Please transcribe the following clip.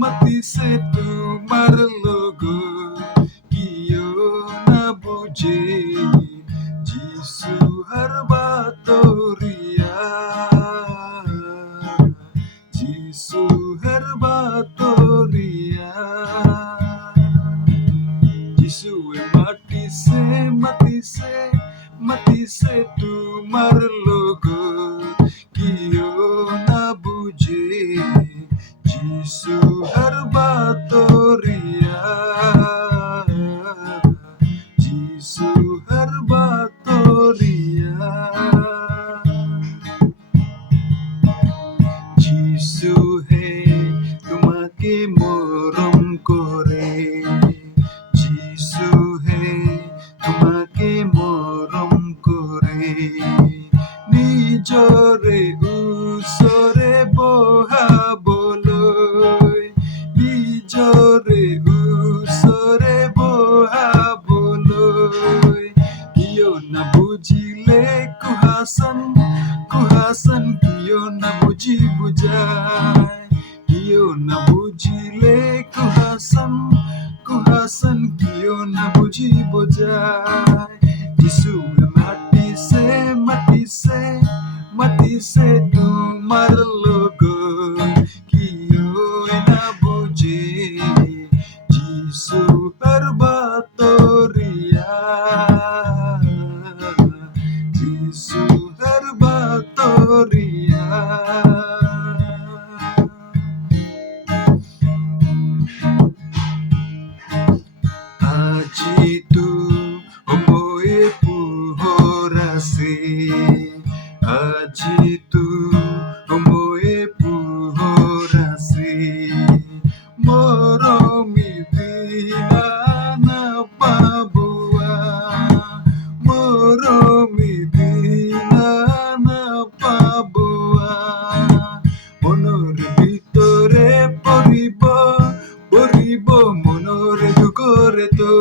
মাতিছে তোমার লগো কিয় না বুঝে যিশু হর বাতরিয়া যিশু হর বাতরিয়া যিশুয়ে মাতিছে তোমার লগো কিয় না বুঝে যিশু হর বাতরিয়া যিশু হর বাতরিয়া যিশু হে তোমাকে মরম করে যিশু হে তোমাকে মরম করে নিজরে উসরে বহাবলৈ নিজরে উসরে বহাবলৈ কিয় না বুঝিলে কুহাসন কিয় না বুঝি বুঝায় কিয় না বুঝিলে কুহাসন কিয় না বুঝি বুঝায় যিশু মাতিছে তোমার লগো কিয় না বুঝে যিশু হর বাতরিয়া যিশু হর বাতরিয়া আজি তো সময়ে পোহৰ আছে আজি তো সময়ে পোহৰ আছে মৰমি বিনা নাপাবোৱা মৰমি বিনা নাপাবোৱা মনৰ ভিতৰে পৰিব মনৰ দুখৰে তো